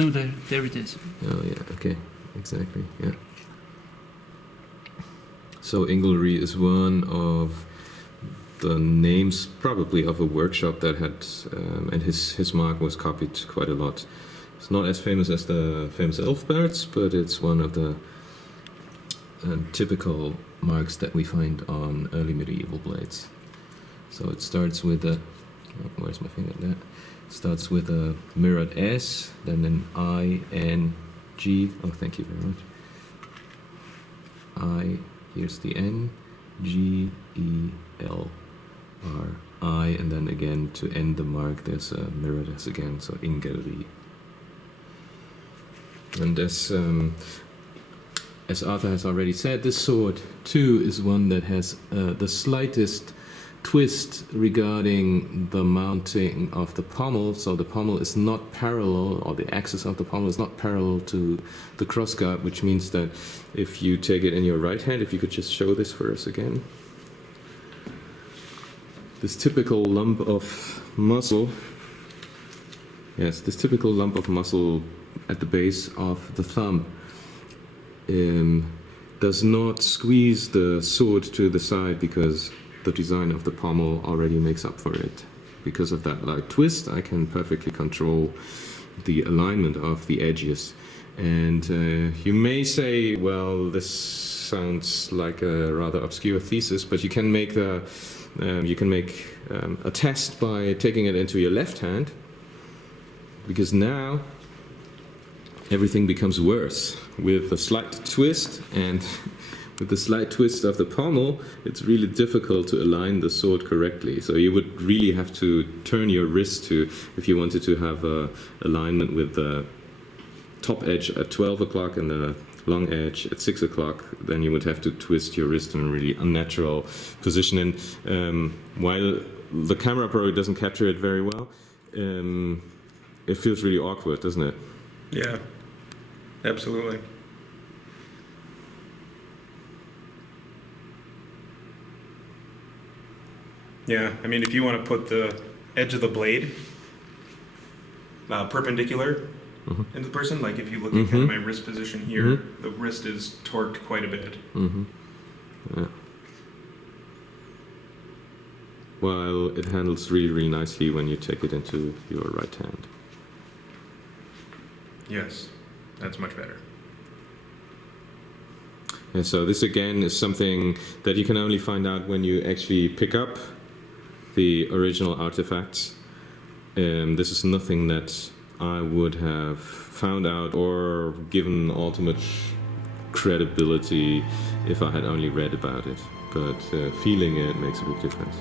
No, there it is. Oh yeah, okay, exactly, yeah. So INGELRI is one of the names probably of a workshop that had, and his mark was copied quite a lot. It's not as famous as the famous Elfberts, but it's one of the typical marks that we find on early medieval blades. So it starts with a, oh, where's my finger there? It starts with a mirrored S, then an I, N, G, oh thank you very much. I, here's the N, G, E, L, R, I, and then again to end the mark there's a mirrored S again, so INGELRI. And as Arthur has already said, this sword too is one that has the slightest twist regarding the mounting of the pommel. So the pommel is not parallel, or the axis of the pommel is not parallel to the crossguard, which means that if you take it in your right hand, if you could just show this for us again. This typical lump of muscle, yes, this typical lump of muscle at the base of the thumb does not squeeze the sword to the side because the design of the pommel already makes up for it. Because of that light twist, I can perfectly control the alignment of the edges. And you may say, well, this sounds like a rather obscure thesis, but you can make a test by taking it into your left hand, because now everything becomes worse with a slight twist, and with the slight twist of the pommel, it's really difficult to align the sword correctly. So you would really have to turn your wrist to, if you wanted to have a alignment with the top edge at 12 o'clock and the long edge at 6 o'clock, then you would have to twist your wrist in a really unnatural position. And while the camera probably doesn't capture it very well, it feels really awkward, doesn't it? Yeah, absolutely. Yeah, I mean, if you want to put the edge of the blade perpendicular into the person, like if you look at kind of my wrist position here, the wrist is torqued quite a bit. Yeah. While it handles really, really nicely when you take it into your right hand. Yes, that's much better. And so this again is something that you can only find out when you actually pick up the original artifacts. This is nothing that I would have found out or given ultimate credibility if I had only read about it. But feeling it makes a big difference.